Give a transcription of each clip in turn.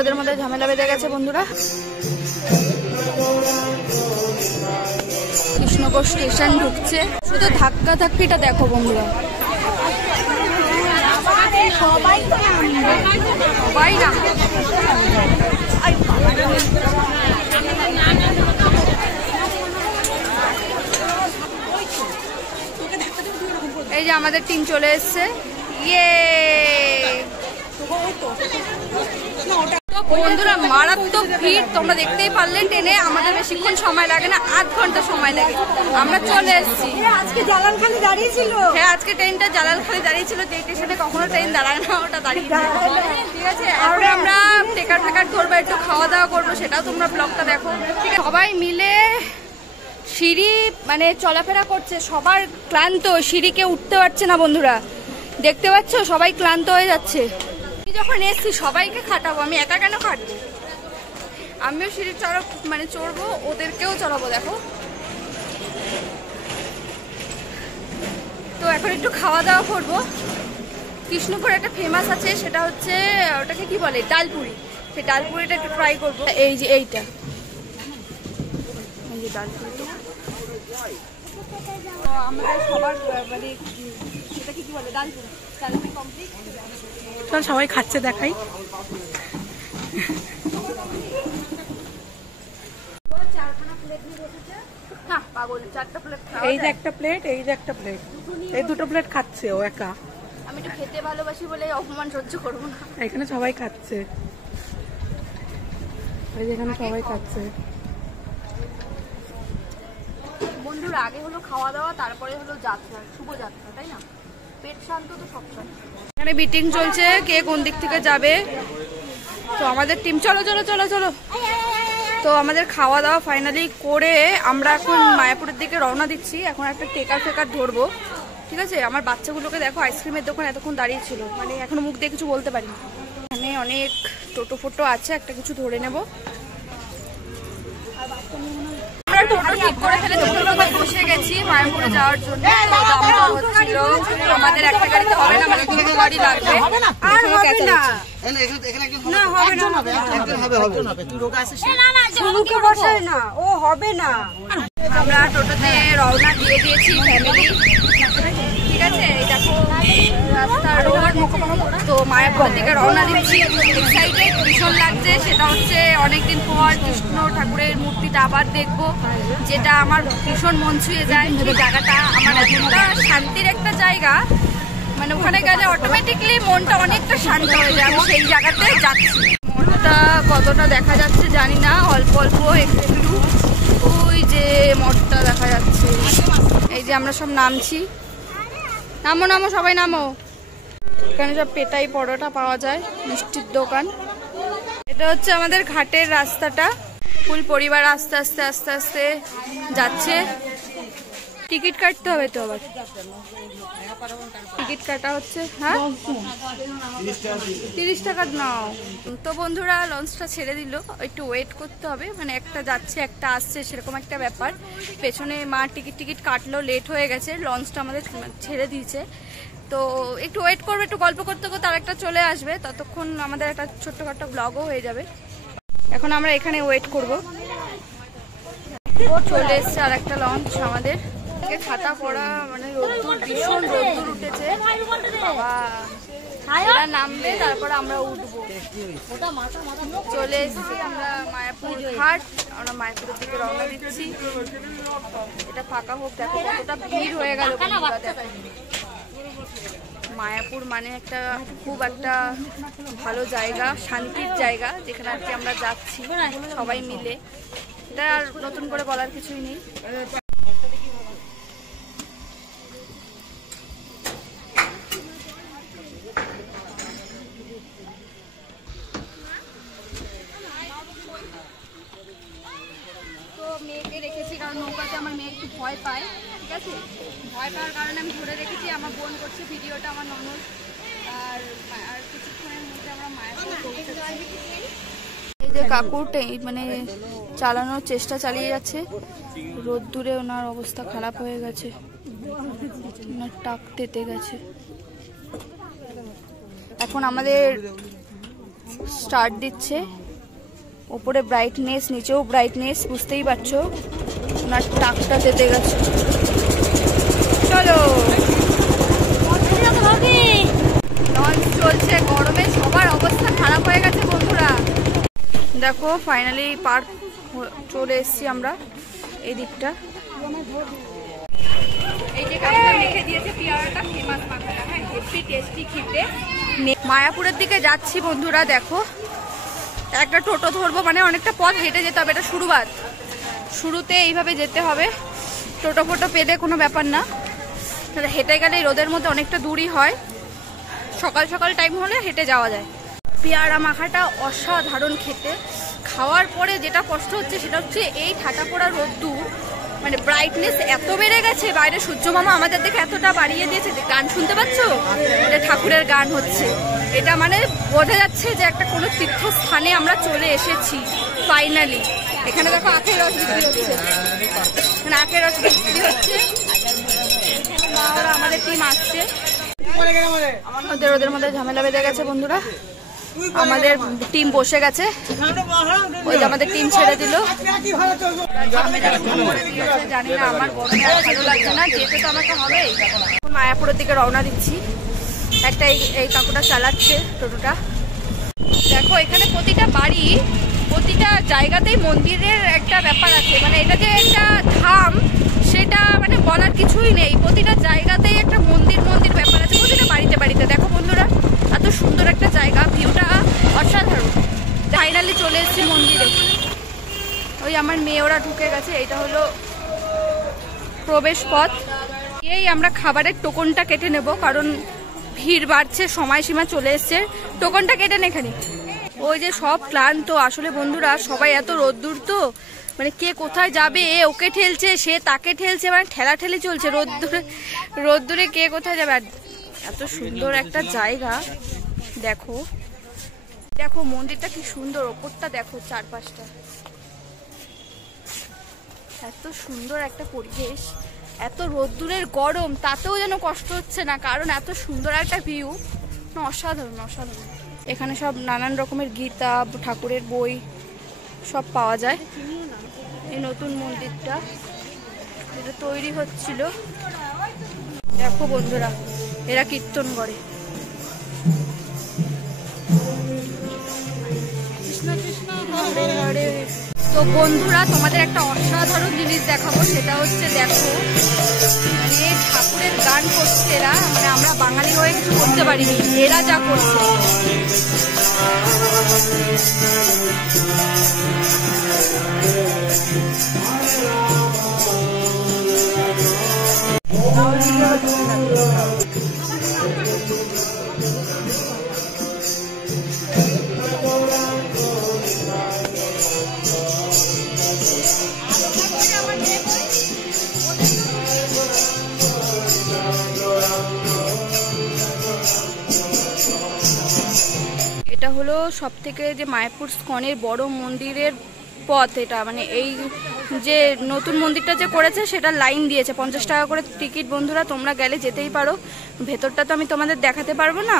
ওদের মধ্যে ঝামেলা বেঁধে গেছে বন্ধুরা। কৃষ্ণগড় স্টেশন ঢুকছে, শুধু ধাক্কা ধাক্কিটা দেখো বন্ধুরা। সবাই না এই যে আমাদের টিম চলে এসছে। ইয়ে বন্ধুরা মারাত্মক ভিড়, তোমরা দেখতেই পারলে। ট্রেনে আমাদের বেশিক্ষণ সময় লাগে না, 8 ঘন্টা সময় লাগে। আমরা চলে এসেছি। আজকে জালালখালি দাঁড়িয়েছিল। হ্যাঁ, আজকে ট্রেনটা জালালখালি দাঁড়িয়েছিল, যে স্টেশনে কখনো ট্রেন দাঁড়ায় না, ওটা দাঁড়িয়ে। ঠিক আছে, আমরা টেকার ফেকার ধরবো, একটু খাওয়া দাওয়া করবো, সেটাও তোমরা ব্লগটা দেখো। ঠিক আছে, সবাই মিলে সিঁড়ি মানে চলাফেরা করছে, সবার ক্লান্ত, সিঁড়িকে উঠতে পারছে না বন্ধুরা, দেখতে পাচ্ছ সবাই ক্লান্ত হয়ে যাচ্ছে। যখন এসছি সবাইকে খাটাবো, আমি একা কেন খাটবো? আমিও সিঁড়ি মানে চড়বো, ওদেরকেও চড়াবো। দেখো তো এখন একটু খাওয়া দাওয়া করবো। কৃষ্ণপুর একটা ফেমাস আছে, সেটা হচ্ছে ওটাকে কি বলে, ডালপুরি। সেই ডালপুরিটা একটু ট্রাই করবো। এই যে এইটা, এই যে ডালপুরি, আমাদের সবার মানে সেটাকে কি বলে, ডালপুরি। ডালপুরি কমপ্লিট, চল সবাই খাচ্ছে দেখাই। এই যে একটা প্লেট, এই যে একটা প্লেট, এই দুটো প্লেট খাচ্ছে ও একা। আমি একটু খেতে ভালোবাসি বলে অপমান সহ্য করবো না। এখানে সবাই খাচ্ছে, এই যেখানে সবাই খাচ্ছে। বন্ধুরা আগে হলো খাওয়া দাওয়া, তারপরে হলো যাত্রা, শুভ যাত্রা, তাই না? পেট শান্ত তো সব শান্ত। এখানে মিটিং চলছে, কে কোন দিক থেকে যাবে। তো আমাদের টিম চলো চলো চলো চলো। তো আমাদের খাওয়া দাওয়া ফাইনালি করে আমরা এখন মায়াপুরের দিকে রওনা দিচ্ছি। এখন একটা টেকার ফেকার ধরবো। ঠিক আছে, আমার বাচ্চাগুলোকে দেখো, আইসক্রিমের দোকান এতক্ষণ দাঁড়িয়ে ছিল, মানে এখনো মুখ দিয়ে কিছু বলতে পারিনি। এখানে অনেক টোটো ফোটো আছে, একটা কিছু ধরে নেবো। আমরা টোটো ঠিক করে ফেলে বসে গেছি মায়াপুরে যাওয়ার জন্য। হচ্ছিল আমাদের একটা গাড়িতে হবে না, মানে 2 গাড়ি লাগবে। আর হবে না, না হবে না, ও হবে না। আমরা টোটোতে রওনা দিয়ে দিয়েছি ফ্যামিলি। ঠিক আছে, এই দেখো রাস্তার রোড। তো মায়াপুরের দিকে রওনা দিচ্ছি। এক্সাইটেড ভীষণ লাগছে, সেটা হচ্ছে অনেকদিন পর কৃষ্ণ ঠাকুরের মূর্তিটা আবার দেখবো, যেটা আমার ভীষণ মন ছুঁয়ে যায়। এই জায়গাটা আমার এতটা শান্তির একটা জায়গা, মানে ওখানে গেলে অটোমেটিকলি মনটা অনেকটা শান্ত হয়ে যায়। আমি সেই জায়গাতে যাচ্ছি। মঠটা কতটা দেখা যাচ্ছে জানি না, অল্প অল্প একটু। ওই যে মঠটা দেখা যাচ্ছে। এই যে আমরা সব নামছি, নামো নামো সবাই নামো। এখানে সব পেটাই পরোটা পাওয়া যায়, মিষ্টির দোকান। এটা হচ্ছে আমাদের ঘাটের রাস্তাটা। ফুল পরিবার আস্তে আস্তে আস্তে আস্তে যাচ্ছে। টিকিট কাটতে হবে তো, আবার টিকিট কাটা হচ্ছে। হ্যাঁ 30 টাকা নাও। তো বন্ধুরা লঞ্চটা ছেড়ে দিল, একটু ওয়েট করতে হবে, মানে একটা যাচ্ছে একটা আসছে, সেরকম একটা ব্যাপার। পেছনে মা টিকিট কাটলো, লেট হয়ে গেছে, লঞ্চটা আমাদের ছেড়ে দিয়েছে। তো একটু ওয়েট করবে, একটু গল্প করতে করতে আর একটা চলে আসবে, ততক্ষণ আমাদের একটা ছোট্টখাটো ব্লগও হয়ে যাবে। এখন আমরা এখানে ওয়েট করব। চলে এসছে আর একটা লঞ্চ আমাদের। ছাতা পড়া, মানে রোদ্দুর, ভীষণ রোদ্দুর উঠেছে। এরা নামবে, তারপর আমরা উঠবো। চলে এসেছি আমরা মায়াপুর ঘাট। আমরা মায়াপুরের দিকে রওনা দিচ্ছি। এটা ফাঁকা হোক, দেখো কতটা ভিড় হয়ে গেল। মায়াপুর মানে একটা খুব একটা ভালো জায়গা, শান্তির জায়গা, যেখানে আর কি আমরা যাচ্ছি সবাই মিলে। এটা আর নতুন করে বলার কিছুই নেই। মেয়েকে রেখেছি কারণ নৌকাতে আমার মেয়ে একটু ভয় পায়। ঠিক আছে, ভয় পাওয়ার কারণে আমি ধরে রেখেছি। আমার বোন করছে ভিডিওটা, আমার ননদ। আর কিছুক্ষণের মধ্যে আমরা মায়াপুর পৌঁছাচ্ছি। এই যে কাকুটাই মানে চালানোর চেষ্টা চালিয়ে যাচ্ছে। রোদ্দুরে ওনার অবস্থা খারাপ হয়ে গেছে, ওনার টাক তেতে গেছে। এখন আমাদের স্টার্ট দিচ্ছে। উপরে ব্রাইটনেস, নিচেও ব্রাইটনেস, বুঝতেই পারছো। ওনার টাকটা যেতে গেছে। চলো, লঞ্চ চলছে, গরমে সবার অবস্থা খারাপ হয়ে গেছে বন্ধুরা। দেখো ফাইনালি পার্ক চলে এসেছি আমরা এই দিকটা। এই যে কাজটা মেখে দিয়েছে পিয়ারাটা, ফেমাস মাখাটা, হ্যাঁ হেভি টেস্টি খেতে। মায়াপুরের দিকে যাচ্ছি বন্ধুরা। দেখো একটা টোটো ধরবো, মানে অনেকটা পথ হেঁটে যেতে হবে। এটা শুরুবাত, শুরুতে এইভাবে যেতে হবে। টোটো ফোটো পেলে কোনো ব্যাপার না, হেঁটে গেলে রোদের মধ্যে অনেকটা দূরই হয়। সকাল সকাল টাইম হলে হেঁটে যাওয়া যায়। পেয়ারা মাখাটা অসাধারণ খেতে। খাওয়ার পরে যেটা কষ্ট হচ্ছে সেটা হচ্ছে এই ঠাটা পড়া রোদ্দুর, মানে ব্রাইটনেস এত বেড়ে গেছে। বাইরে সূর্য মামা আমাদের দেখে এতটা বাড়িয়ে দিয়েছে। গান শুনতে পাচ্ছ? এটা ঠাকুরের গান হচ্ছে। এটা মানে বোঝা যাচ্ছে যে একটা কোনো তীর্থস্থানে আমরা চলে এসেছি ফাইনালি। এখানে দেখো আখের রস বিক্রি হচ্ছে, এখানে আখের রস বিক্রি হচ্ছে। এখানে আমাদের টিম আসছে, ওদের মধ্যে ঝামেলা বেঁধে গেছে বন্ধুরা। আমাদের টিম বসে গেছে, ওই যে আমাদের টিম ছেড়ে দিল। জানি না, আমার গরমে আর ভালো লাগছে না, যেতে তো আমাকে হবেই। মায়াপুরের দিকে রওনা দিচ্ছি। একটা এই কাকুটা চালাচ্ছে টোটোটা। দেখো এখানে প্রতিটা বাড়ি, প্রতিটা জায়গাতেই মন্দিরের একটা ব্যাপার আছে। মানে এটা যে একটা ধাম সেটা মানে বলার কিছুই নেই। প্রতিটা জায়গাতেই একটা মন্দির মন্দির ব্যাপার আছে, প্রতিটা বাড়িতে বাড়িতে। দেখো বন্ধুরা এত সুন্দর একটা জায়গা, ভিউটা অসাধারণ। ফাইনালি চলে এসেছি মন্দিরে। ওই আমার মেয়ে ওরা ঢুকে গেছে। এটা হলো প্রবেশ পথ। এই আমরা খাবারের টোকনটা কেটে নেব, কারণ ভিড় বাড়ছে, সময়সীমা চলে এসছে। টোকনটা কেটে নে এখানে। ওই যে সব ক্লান্ত আসলে বন্ধুরা, সবাই এত রোদ্দুর তো, মানে কে কোথায় যাবে, এ ওকে ঠেলছে, সে তাকে ঠেলছে, মানে ঠেলাঠেলি চলছে রোদ্দুরে কে কোথায় যাবে। আর এত সুন্দর একটা জায়গা। দেখো দেখো মন্দিরটা কি সুন্দর, ওপরটা দেখো, চারপাশটা এত সুন্দর একটা পরিবেশ। এত রোদ্দুরের গরম তাতেও যেন কষ্ট হচ্ছে না, কারণ এত সুন্দর একটা ভিউ। অসাধারণ অসাধারণ। এখানে সব নানান রকমের গীতা, ঠাকুরের বই সব পাওয়া যায়। এই নতুন মন্দিরটা যেটা তৈরি হচ্ছিল, দেখো বন্ধুরা এরা কীর্তন করে। কৃষ্ণ কৃষ্ণ হরে হরে। তো বন্ধুরা তোমাদের একটা অসাধারণ জিনিস দেখাবো, সেটা হচ্ছে দেখো যে ঠাকুরের গান করছে এরা, মানে আমরা বাঙালি হয়ে কিছু করতে পারিনি, এরা যা করছে। এটা হলো সব থেকে যে মায়াপুর স্কনের বড় মন্দিরের পথ। এটা মানে এই যে নতুন মন্দিরটা যে করেছে সেটা লাইন দিয়েছে, 50 টাকা করে টিকিট। বন্ধুরা তোমরা গেলে যেতেই পারো। ভেতরটা তো আমি তোমাদের দেখাতে পারবো না,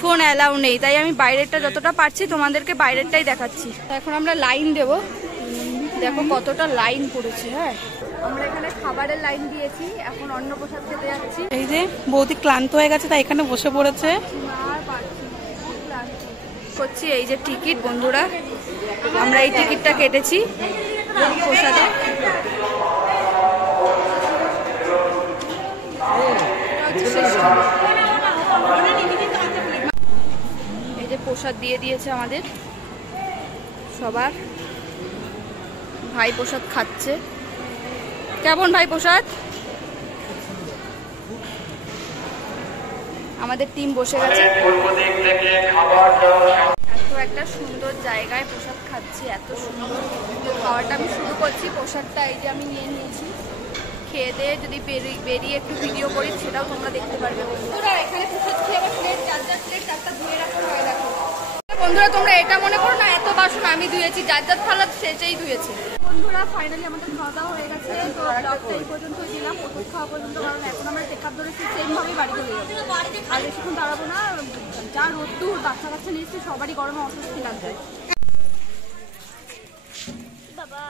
ফোন অ্যালাউ নেই, তাই আমি বাইরেরটা যতটা পারছি তোমাদেরকে বাইরেরটাই দেখাচ্ছি। এখন আমরা লাইন দেব, দেখো কতটা লাইন পড়েছে। হ্যাঁ আমরা এখানে খাবারের লাইন দিয়েছি, এখন অন্ন প্রসাদ খেতে যাচ্ছি। এই যে বৌদি ক্লান্ত হয়ে গেছে তাই এখানে বসে পড়েছে। করছি এই যে টিকিট বন্ধুরা, আমরা এই টিকিটটা কেটেছি প্রসাদে। এই যে প্রসাদ দিয়ে দিয়েছে আমাদের সবার। ভাই প্রসাদ খাচ্ছে। কেমন ভাই প্রসাদ? আমাদের টিম বসে গেছে। এত একটা সুন্দর জায়গায় প্রসাদ খাচ্ছি, এত সুন্দর। খাওয়াটা আমি শুরু করছি, প্রসাদটা এই যে আমি নিয়ে নিয়েছি। খেয়ে দিয়ে যদি বেরিয়ে একটু ভিডিও করি সেটাও তোমরা দেখতে পারবে। বন্ধুরা এখানে প্রসাদ খেয়ে আবার প্লেট, যার যার প্লেট চারটা ধুয়ে রাখা হয়। দেখো বন্ধুরা তোমরা এটা মনে করো না এত বাসন আমি ধুয়েছি, যার যার থালা সেটাই ধুয়েছে। বন্ধুরা ফাইনালি আমাদের খাওয়া দাওয়া হয়ে গেছে। তো ব্লগটা এই পর্যন্তই দিলাম, ওষুধ খাওয়া পর্যন্ত, কারণ এখন আমরা টেকআপ ধরেছি সেমভাবেই বাড়ি চলে যাবো। আর বেশিক্ষণ দাঁড়াবো না, যা রোদ্দুর, বাচ্চা কাচ্চা নিয়েছি, সবারই গরমে অস্বস্তি লাগছে। বাবা